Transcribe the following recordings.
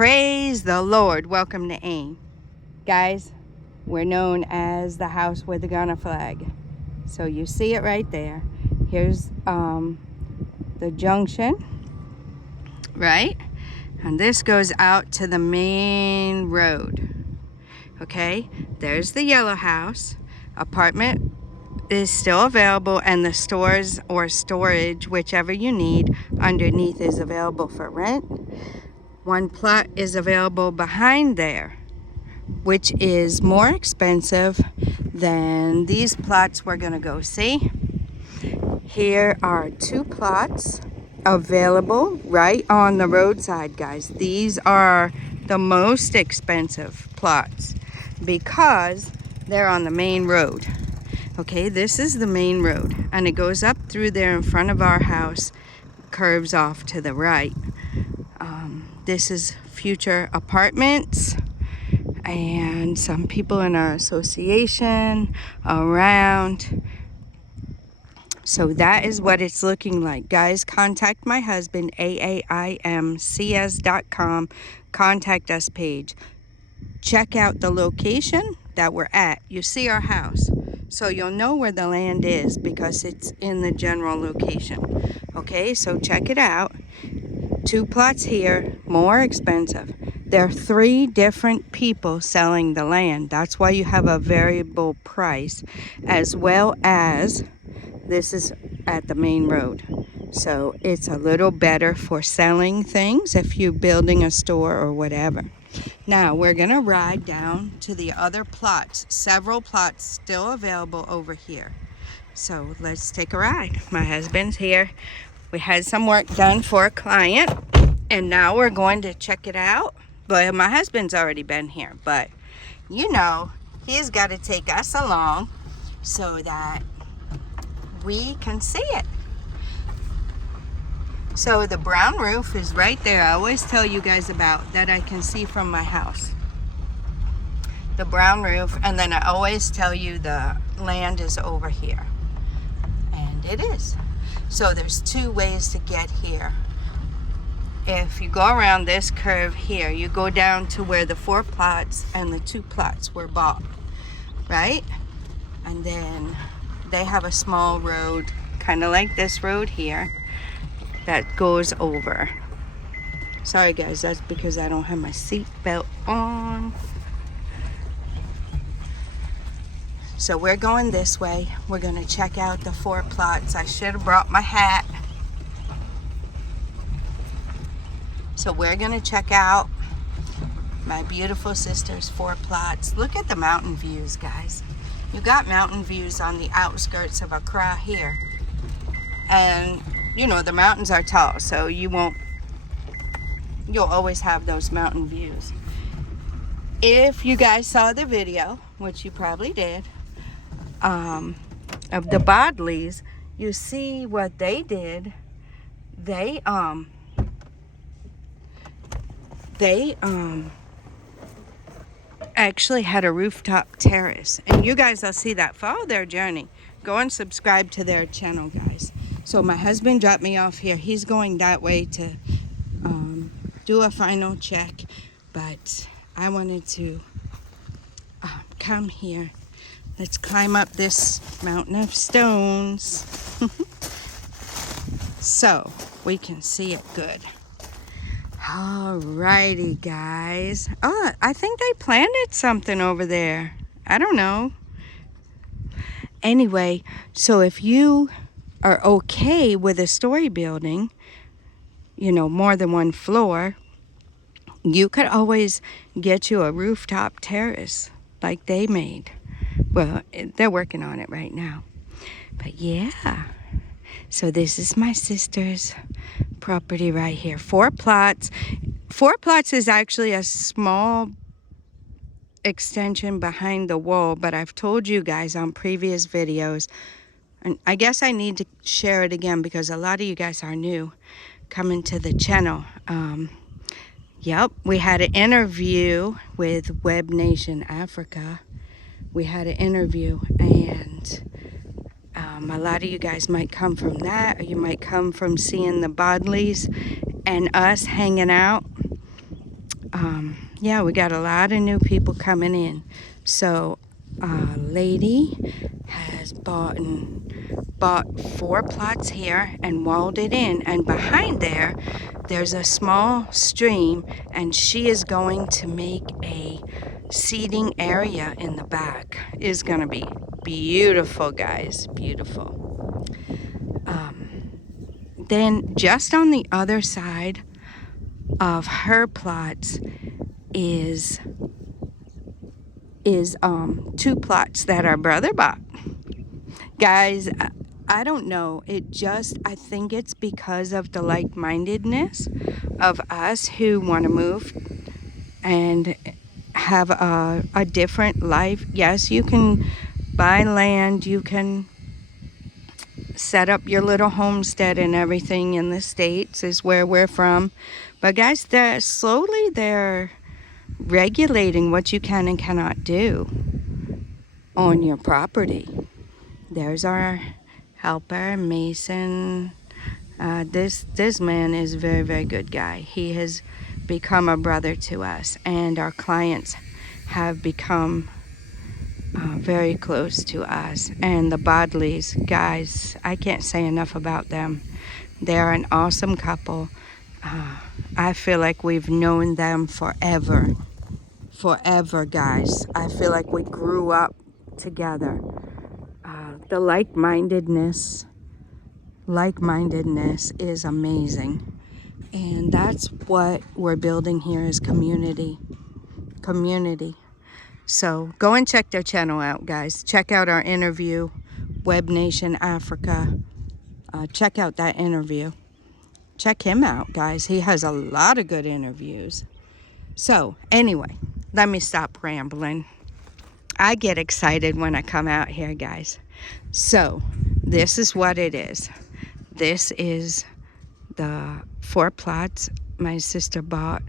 Praise the Lord. Welcome to AIM. Guys, we're known as the house with the Ghana flag. So you see it right there. Here's the junction, right? And this goes out to the main road. Okay, there's the yellow house. Apartment is still available, and the stores or storage, whichever you need, underneath is available for rent. One plot is available behind there, which is more expensive than these plots we're gonna go see. Here are two plots available right on the roadside, guys. These are the most expensive plots because they're on the main road. Okay, this is the main road, and it goes up through there in front of our house, curves off to the right. This is future apartments and some people in our association around. So that is what it's looking like. Guys, contact my husband, AAIMCS.com, contact us page. Check out the location that we're at. You see our house, so you'll know where the land is because it's in the general location. Okay, so check it out. Two plots here, more expensive. There are three different people selling the land. That's why you have a variable price, as well as this is at the main road. So it's a little better for selling things if you're building a store or whatever. Now we're gonna ride down to the other plots. Several plots still available over here. So let's take a ride. My husband's here. We had some work done for a client, and now we're going to check it out. But my husband's already been here, but you know, he's got to take us along so that we can see it. So the brown roof is right there. I always tell you guys about that I can see from my house. The brown roof, and then I always tell you the land is over here. And it is. So there's two ways to get here. If you go around this curve here, you go down to where the 4 plots and the 2 plots were bought, right? And then they have a small road, kind of like this road here, that goes over. Sorry guys, that's because I don't have my seat belt on. So we're going this way. We're gonna check out the 4 plots. I should have brought my hat. So we're gonna check out my beautiful sister's 4 plots. Look at the mountain views, guys. You got mountain views on the outskirts of Accra here. And you know, the mountains are tall, so you'll always have those mountain views. If you guys saw the video, which you probably did, of the Bodleys, you see what they did. They actually had a rooftop terrace, and you guys will see that. Follow their journey. Go and subscribe to their channel, guys. So my husband dropped me off here. He's going that way to do a final check, but I wanted to come here. Let's climb up this mountain of stones so we can see it good. Alrighty, guys. Oh, I think they planted something over there. I don't know. Anyway, so if you are okay with a story building, you know, more than 1 floor, you could always get you a rooftop terrace like they made. Well, they're working on it right now. But yeah, so this is my sister's property right here. 4 plots. 4 plots is actually a small extension behind the wall, but I've told you guys on previous videos, and I guess I need to share it again because a lot of you guys are new coming to the channel. Yep, we had an interview with Web Nation Africa. We had an interview, and a lot of you guys might come from that, or you might come from seeing the Bodleys and us hanging out. Yeah, we got a lot of new people coming in. So a lady has bought 4 plots here and walled it in, and behind there's a small stream, and she is going to make a seating area in the back. It's gonna be beautiful, guys, beautiful. Then just on the other side of her plots is 2 plots that our brother bought. Guys, I don't know. I think it's because of the like-mindedness of us who want to move and have a different life. Yes, you can buy land, you can set up your little homestead and everything in the States, is where we're from. But guys, they're regulating what you can and cannot do on your property. There's our helper, Mason. This man is a very, very good guy. He has become a brother to us, and our clients have become very close to us. And the Bodleys, guys, I can't say enough about them. They're an awesome couple. I feel like we've known them forever. Forever, guys. I feel like we grew up together. The like-mindedness is amazing. And that's what we're building here, is community. So go and check their channel out, guys. Check out our interview, Web Nation Africa. Check out that interview. Check him out, guys. He has a lot of good interviews. So anyway, let me stop rambling. I get excited when I come out here, guys. So this is what it is. This is the 4 plots my sister bought.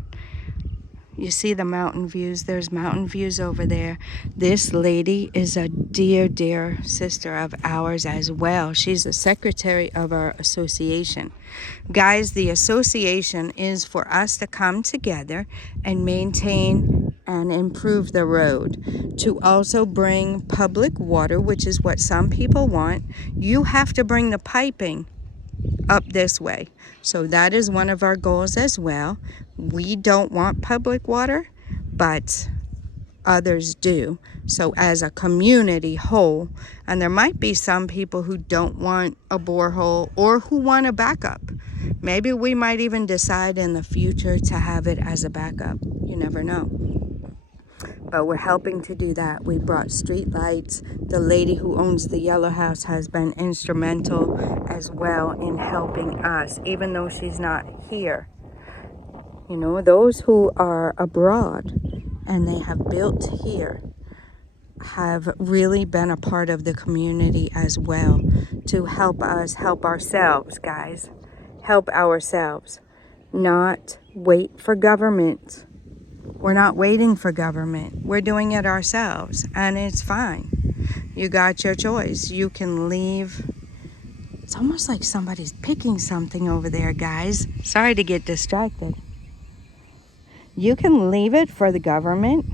You see the mountain views? There's mountain views over there. This lady is a dear, dear sister of ours as well. She's the secretary of our association. Guys, the association is for us to come together and maintain and improve the road. To also bring public water, which is what some people want. You have to bring the piping up this way. So that is one of our goals as well. We don't want public water, but others do. So as a community whole, and there might be some people who don't want a borehole or who want a backup. Maybe we might even decide in the future to have it as a backup. You never know. But we're helping to do that. We brought street lights. The lady who owns the yellow house has been instrumental as well in helping us, even though she's not here. You know, those who are abroad and they have built here have really been a part of the community as well, to help us help ourselves, guys. Help ourselves. Not wait for government. We're not waiting for government. We're doing it ourselves, and it's fine. You got your choice. You can leave. It's almost like somebody's picking something over there, guys. Sorry to get distracted. You can leave it for the government.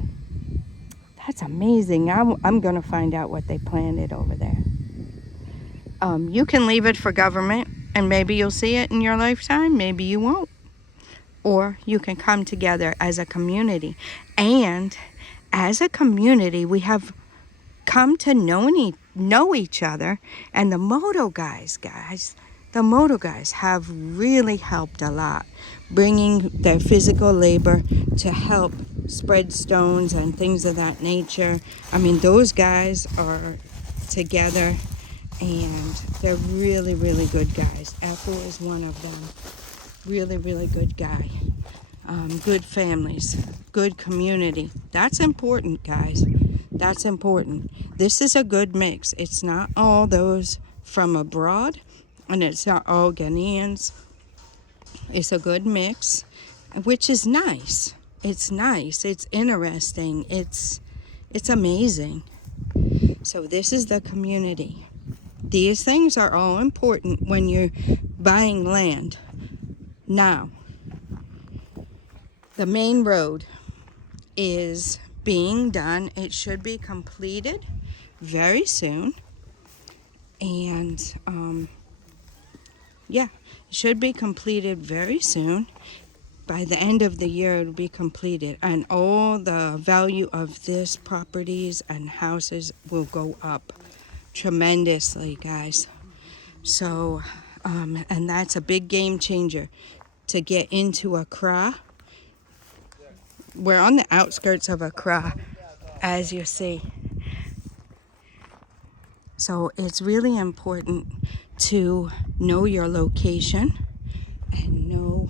That's amazing. I'm going to find out what they planted over there. You can leave it for government, and maybe you'll see it in your lifetime. Maybe you won't. Or you can come together as a community. And as a community, we have come to know each other. And the moto guys, the moto guys have really helped a lot, bringing their physical labor to help spread stones and things of that nature. I mean, those guys are together, and they're really, really good guys. Apple is one of them. Really, really good guy. Good families, good community. That's important, guys. That's important. This is a good mix. It's not all those from abroad, and it's not all Ghanaians. It's a good mix, which is nice. It's nice. It's interesting. It's amazing. So this is the community. These things are all important when you're buying land. Now, The main road is being done. It should be completed very soon. And yeah, it should be completed very soon. By the end of the year, it'll be completed. And all the value of this properties and houses will go up tremendously, guys. So, and that's a big game changer to get into Accra. We're on the outskirts of Accra, as you see. So it's really important to know your location and know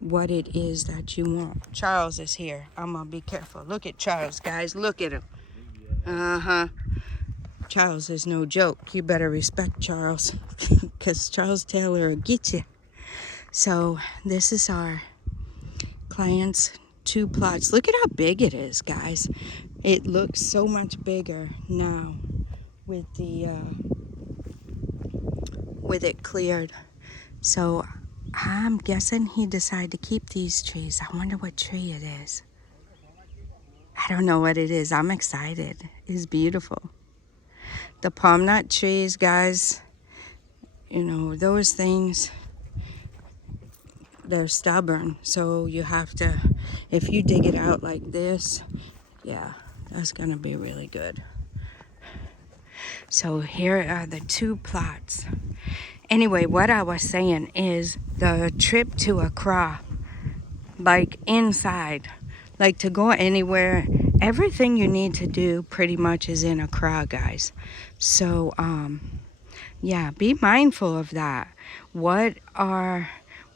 what it is that you want. Charles is here. I'm gonna be careful. Look at Charles, guys. Look at him. Charles is no joke. You better respect Charles, because Charles Taylor will get you. So this is our client's 2 plots. Look at how big it is, guys. It looks so much bigger now with the with it cleared. So I'm guessing he decided to keep these trees. I wonder what tree it is. I don't know what it is. I'm excited. It's beautiful. The palm nut trees, guys, you know, those things, they're stubborn. So you have to, if you dig it out like this, yeah, that's gonna be really good. So here are the 2 plots. Anyway, what I was saying is the trip to Accra, like inside, like to go anywhere, everything you need to do pretty much is in Accra, guys. So, yeah, be mindful of that. What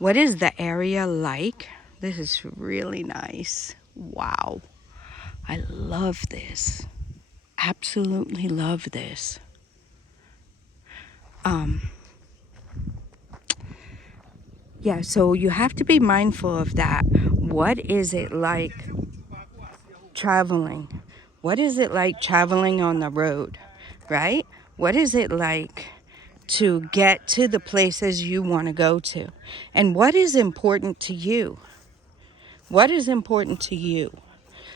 is the area like? This is really nice. Wow. I love this. Absolutely love this. Yeah, so you have to be mindful of that. What is it like traveling? What is it like traveling on the road, right? What is it like to get to the places you want to go to? And what is important to you? What is important to you?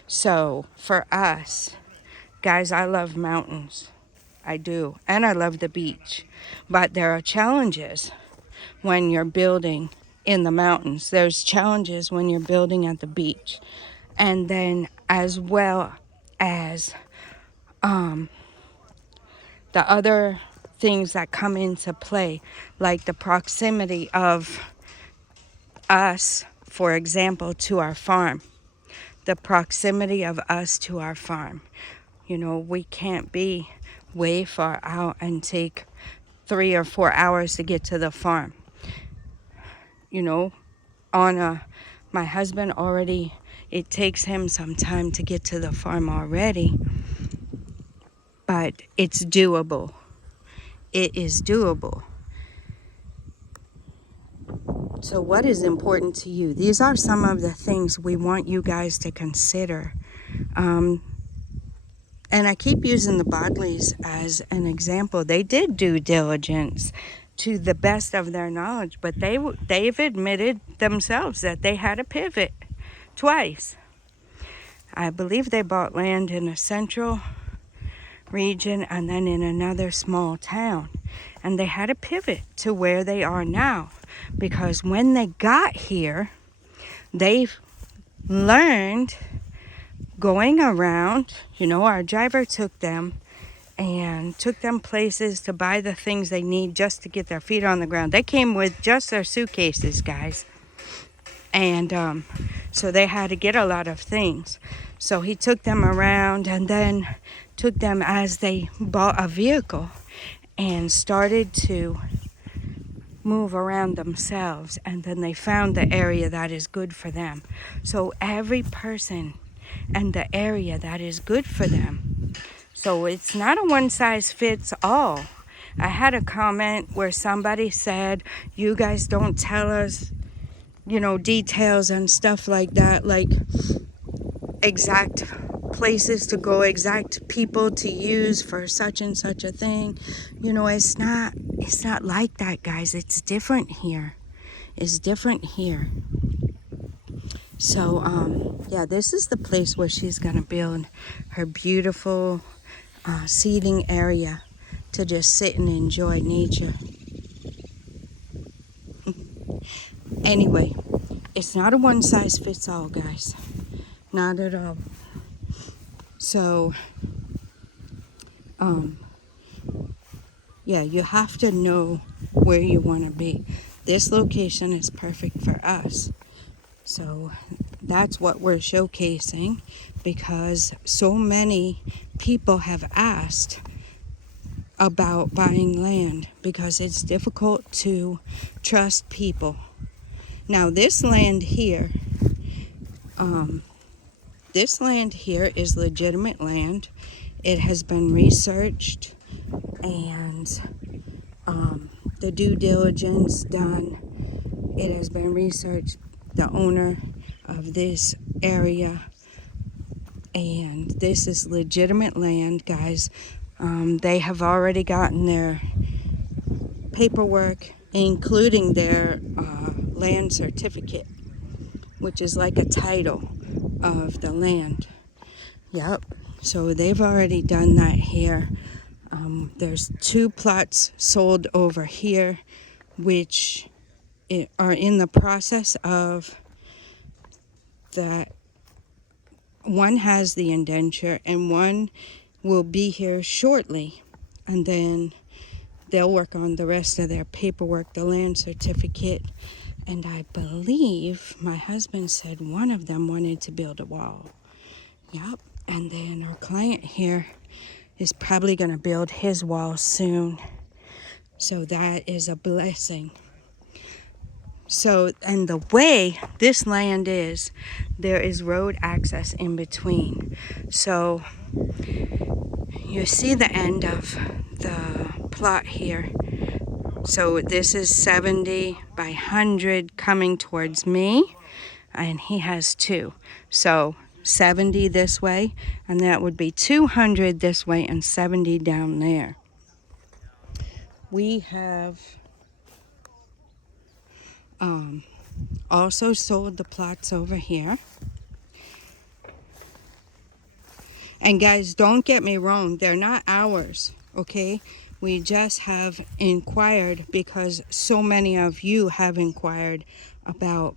So for us, guys, I love mountains. I do. And I love the beach. But there are challenges when you're building in the mountains. There's challenges when you're building at the beach. And then as well as the other things that come into play, like the proximity of us, for example, to our farm. The proximity of us to our farm. You know, we can't be way far out and take 3 or 4 hours to get to the farm. You know, my husband already, it takes him some time to get to the farm already, but it's doable. It is doable. So what is important to you? These are some of the things we want you guys to consider. And I keep using the Bodleys as an example. They did due diligence to the best of their knowledge, but they've admitted themselves that they had a pivot twice. I believe they bought land in a central region and then in another small town. And they had a pivot to where they are now. Because when they got here, they've learned going around. You know, our driver took them places to buy the things they need just to get their feet on the ground. They came with just their suitcases, guys. And so they had to get a lot of things. So he took them around and then took them as they bought a vehicle and started to move around themselves. And then they found the area that is good for them. So every person and the area that is good for them. So it's not a one size fits all. I had a comment where somebody said, you guys don't tell us, you know, details and stuff like that, like exact places to go, exact people to use for such and such a thing. You know, it's not like that, guys. It's different here. is different here. So, yeah, this is the place where she's going to build her beautiful seating area to just sit and enjoy nature. Anyway, it's not a one-size-fits-all, guys. Not at all. So, yeah, you have to know where you want to be. This location is perfect for us. So that's what we're showcasing, because so many people have asked about buying land because it's difficult to trust people. Now this land here is legitimate land. It has been researched and the due diligence done. It has been researched. The owner of this area, and this is legitimate land, guys. They have already gotten their paperwork, including their land certificate, which is like a title of the land. Yep, so they've already done that here. There's 2 plots sold over here, which are in the process of that. One has the indenture and one will be here shortly, and then they'll work on the rest of their paperwork, the land certificate, and I believe my husband said one of them wanted to build a wall. Yep, and then our client here is probably going to build his wall soon, so that is a blessing. So, and the way this land is, there is road access in between. So you see the end of the plot here. So this is 70 by 100 coming towards me, and he has 2. So 70 this way, and that would be 200 this way and 70 down there. We have also sold the plots over here. And guys, don't get me wrong, they're not ours, okay? We just have inquired because so many of you have inquired about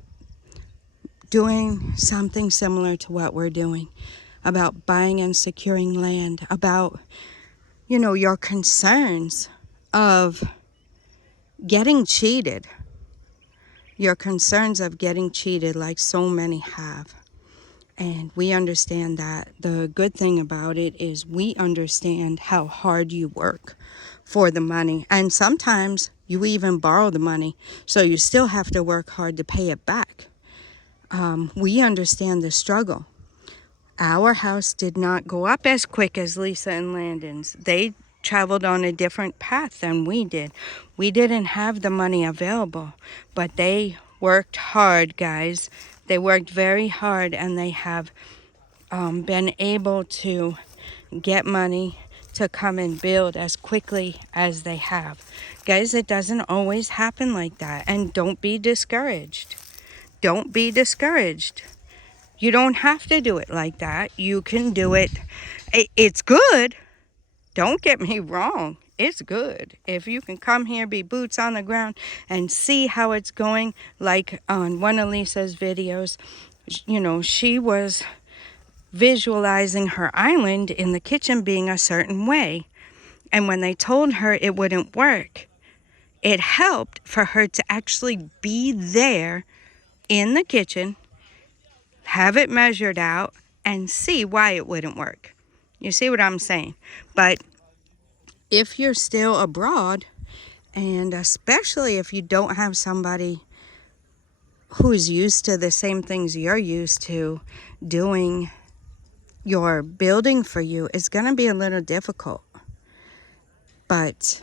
doing something similar to what we're doing, about buying and securing land, about, you know, your concerns of getting cheated. Your concerns of getting cheated like so many have. And we understand that. The good thing about it is we understand how hard you work for the money. And sometimes you even borrow the money, so you still have to work hard to pay it back. We understand the struggle. Our house did not go up as quick as Lisa and Landon's. They traveled on a different path than we did. We didn't have the money available, but they worked hard, guys. They worked very hard, and they have been able to get money to come and build as quickly as they have. Guys, it doesn't always happen like that, and don't be discouraged. Don't be discouraged. You don't have to do it like that. You can do it. It's good. Don't get me wrong. It's good. If you can come here, be boots on the ground, and see how it's going, like on one of Lisa's videos, you know, she was visualizing her island in the kitchen being a certain way. And when they told her it wouldn't work, it helped for her to actually be there in the kitchen, have it measured out, and see why it wouldn't work. You see what I'm saying? But if you're still abroad, and especially if you don't have somebody who's used to the same things you're used to doing your building for you, it's going to be a little difficult. But,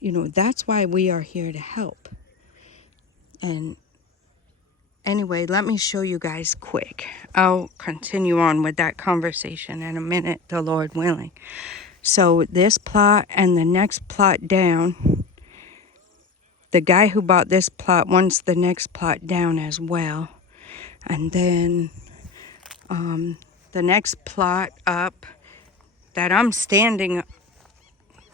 you know, that's why we are here to help. And anyway, let me show you guys quick. I'll continue on with that conversation in a minute, the Lord willing. So this plot and the next plot down the guy who bought this plot wants the next plot down as well. And then the next plot up that I'm standing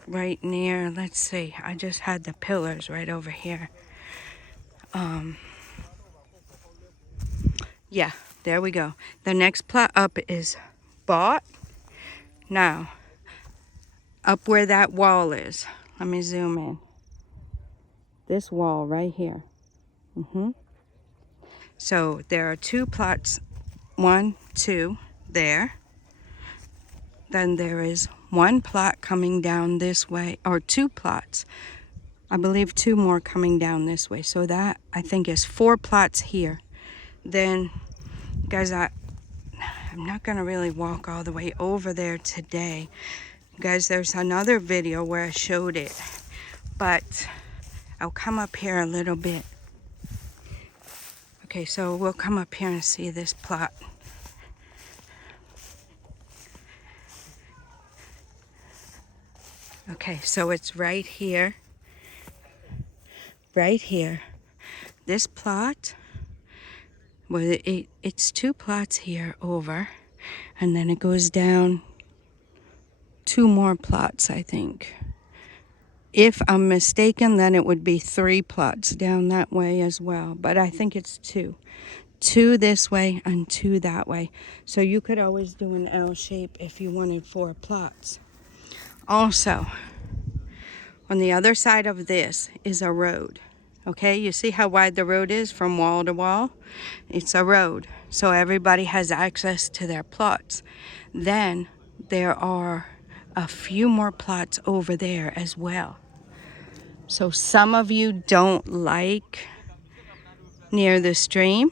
right near, let's see, I just had the pillars right over here. Yeah, there we go. The next plot up is bought. Now, up where that wall is, let me zoom in. This wall right here. So there are 2 plots, 1, 2 there. Then there is 1 plot coming down this way, or 2 plots. I believe 2 more coming down this way. So that, I think, is 4 plots here. Then, guys, I'm not going to really walk all the way over there today. Guys, there's another video where I showed it. But I'll come up here a little bit. Okay, so we'll come up here and see this plot. Okay, so it's right here. Right here. This plot, well, it's 2 plots here over. And then it goes down 2 more plots, I think. If I'm mistaken, then it would be 3 plots down that way as well. But I think it's 2. 2 this way and 2 that way. So you could always do an L shape if you wanted 4 plots. Also, on the other side of this is a road. Okay, you see how wide the road is from wall to wall? It's a road, so everybody has access to their plots. Then there are a few more plots over there as well. So some of you don't like near the stream,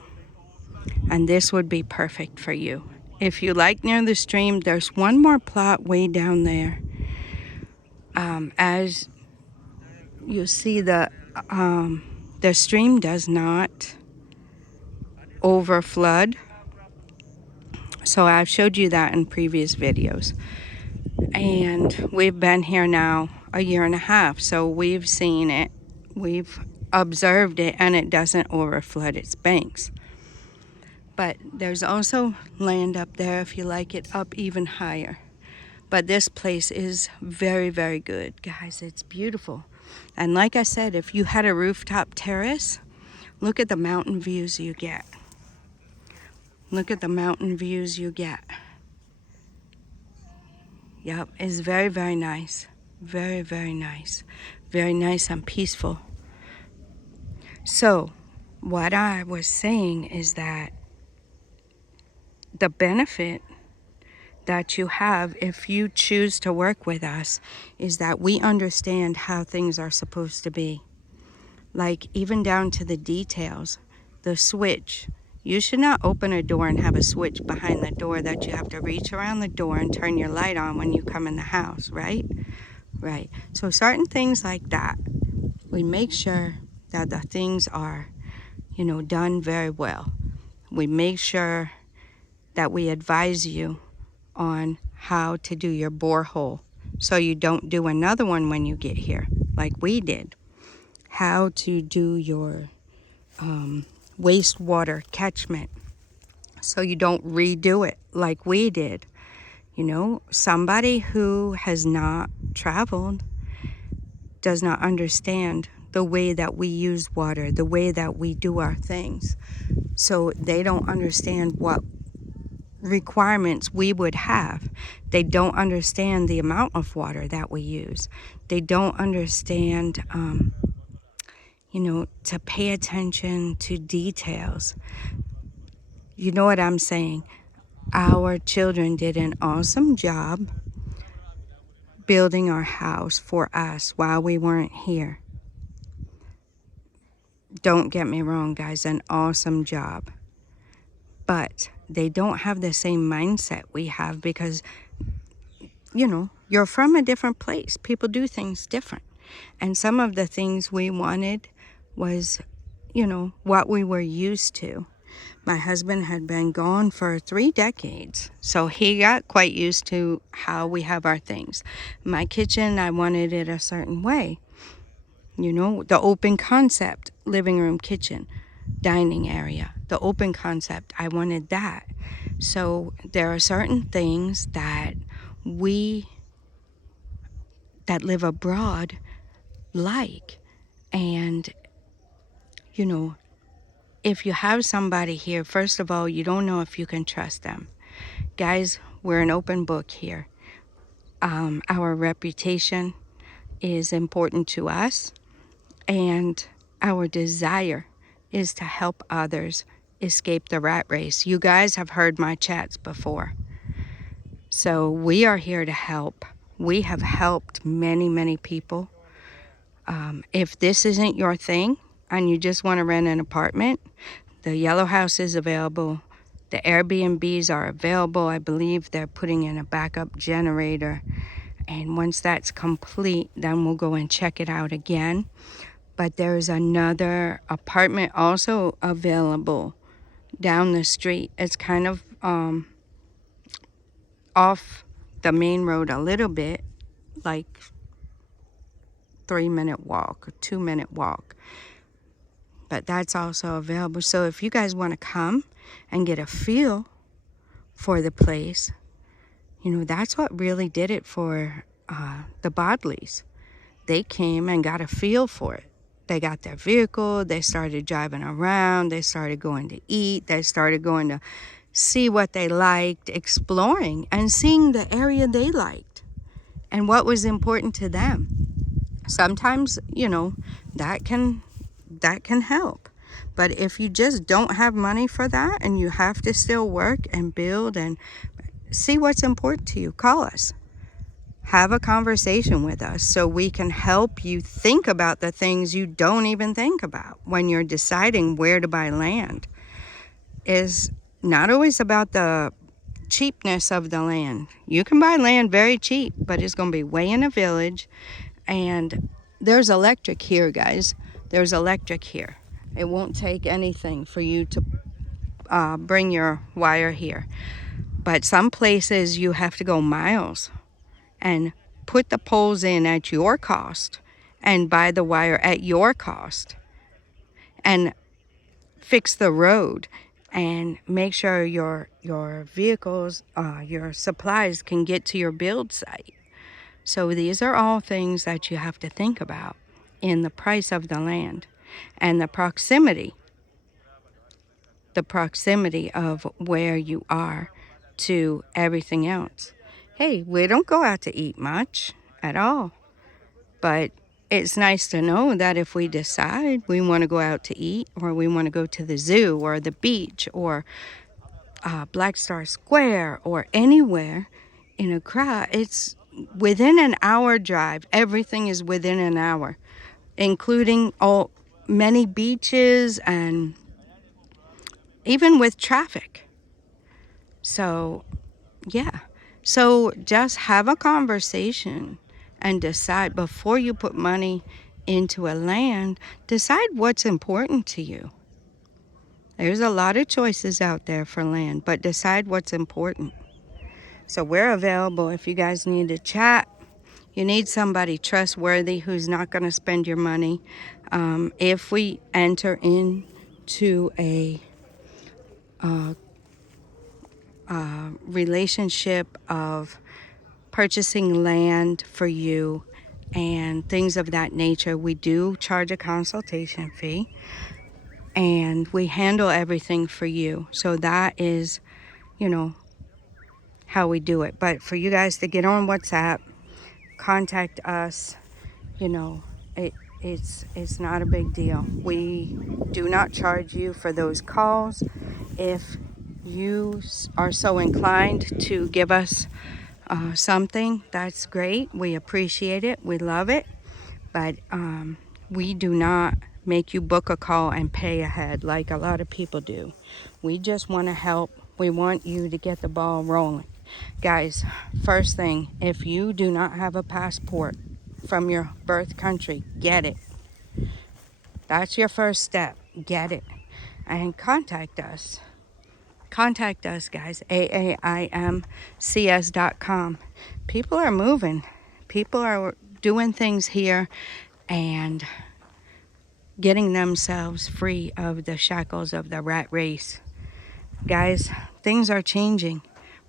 and this would be perfect for you. If you like near the stream, there's 1 more plot way down there. As you see, the stream does not over flood. So I've showed you that in previous videos. And we've been here now a year and a half, so we've seen it, we've observed it, and it doesn't over flood its banks. But there's also land up there if you like it up even higher. But this place is very, very good, guys. It's beautiful. And like I said, if you had a rooftop terrace, look at the mountain views you get. Look at the mountain views you get. Yep, it's very, very nice. Very, very nice. Very nice and peaceful. So, what I was saying is that the benefit that you have if you choose to work with us is that we understand how things are supposed to be. Like, even down to the details. The switch. You should not open a door and have a switch behind the door that you have to reach around the door and turn your light on when you come in the house, right? Right. So certain things like that, we make sure that the things are, done very well. We make sure that we advise you on how to do your borehole so you don't do another one when you get here, like we did. How to do your wastewater catchment so you don't redo it like we did. Somebody who has not traveled does not understand the way that we use water, the way that we do our things. So they don't understand what requirements we would have. They don't understand the amount of water that we use. They don't understand to pay attention to details. You know what I'm saying? Our children did an awesome job building our house for us while we weren't here. Don't get me wrong, guys, an awesome job. But they don't have the same mindset we have because, you're from a different place. People do things different. And some of the things we wanted was, what we were used to. My husband had been gone for 3 decades, so he got quite used to how we have our things. My kitchen, I wanted it a certain way. You know, the open concept, living room, kitchen, dining area, the open concept, I wanted that. So there are certain things that we that live abroad like. And, you know, if you have somebody here, first of all, you don't know if you can trust them. Guys, we're an open book here. Our reputation is important to us, and our desire is to help others escape the rat race. You guys have heard my chats before. So we are here to help. We have helped many, many people. If this isn't your thing and you just want to rent an apartment, the Yellow House is available. The Airbnbs are available. I believe they're putting in a backup generator. And once that's complete, then we'll go and check it out again. But there's another apartment also available down the street. It's kind of off the main road a little bit, like 3-minute walk, 2-minute walk. But that's also available. So if you guys want to come and get a feel for the place, you know, that's what really did it for the Bodleys. They came and got a feel for it. They got their vehicle, they started driving around, they started going to eat, they started going to see what they liked, exploring and seeing the area they liked and what was important to them. Sometimes, you know, that can help. But if you just don't have money for that and you have to still work and build and see what's important to you, call us. Have a conversation with us so we can help you think about the things you don't even think about when you're deciding where to buy land. Is not always about the cheapness of the land. You can buy land very cheap, but it's going to be way in a village. And there's electric here, guys. There's electric here. It won't take anything for you to bring your wire here. But some places you have to go miles and put the poles in at your cost and buy the wire at your cost and fix the road and make sure your vehicles, your supplies can get to your build site. So these are all things that you have to think about in the price of the land and the proximity of where you are to everything else. Hey, we don't go out to eat much at all, but it's nice to know that if we decide we want to go out to eat, or we want to go to the zoo or the beach or Black Star Square or anywhere in Accra, it's within an hour drive. Everything is within an hour, including many beaches and even with traffic. So, yeah. So just have a conversation and decide before you put money into a land, decide what's important to you. There's a lot of choices out there for land, but decide what's important. So we're available if you guys need to chat. You need somebody trustworthy who's not going to spend your money. If we enter into a relationship of purchasing land for you and things of that nature, we do charge a consultation fee and we handle everything for you. So that is, you know, how we do it. But for you guys to get on WhatsApp, contact us, you know, it's not a big deal. We do not charge you for those calls. If you are so inclined to give us something, that's great. We appreciate it. We love it. But we do not make you book a call and pay ahead like a lot of people do. We just want to help. We want you to get the ball rolling. Guys, first thing, if you do not have a passport from your birth country, get it. That's your first step. Get it. And contact us. Contact us, guys. AAIMCS.com. People are moving. People are doing things here, and getting themselves free of the shackles of the rat race. Guys, things are changing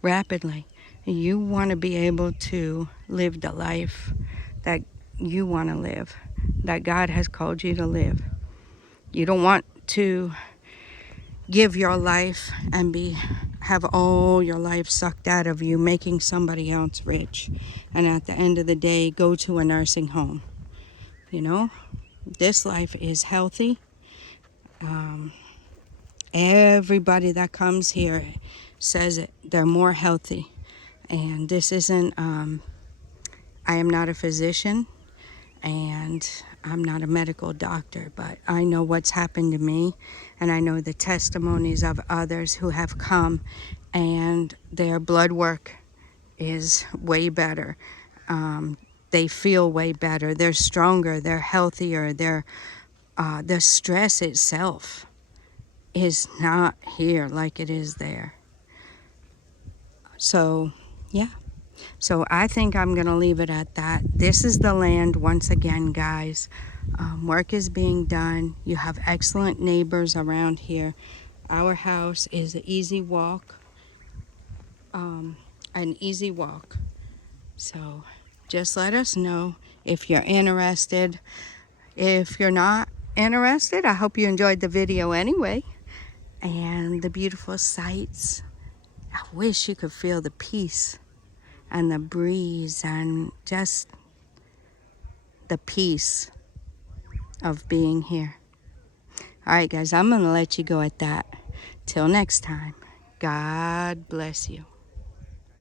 rapidly. You want to be able to live the life that you want to live, that God has called you to live. You don't want to give your life and have all your life sucked out of you, making somebody else rich, and at the end of the day go to a nursing home. You know, this life is healthy. Everybody that comes here says it. They're more healthy. And this isn't, I am not a physician and I'm not a medical doctor, but I know what's happened to me, and I know the testimonies of others who have come and their blood work is way better. They feel way better. They're stronger. They're healthier. The stress itself is not here like it is there. So, yeah. So I think I'm going to leave it at that. This is the land once again, guys. Work is being done. You have excellent neighbors around here. Our house is an easy walk. So just let us know if you're interested. If you're not interested, I hope you enjoyed the video anyway. And the beautiful sights. I wish you could feel the peace and the breeze and just the peace of being here. All right, guys, I'm going to let you go at that. Till next time, God bless you.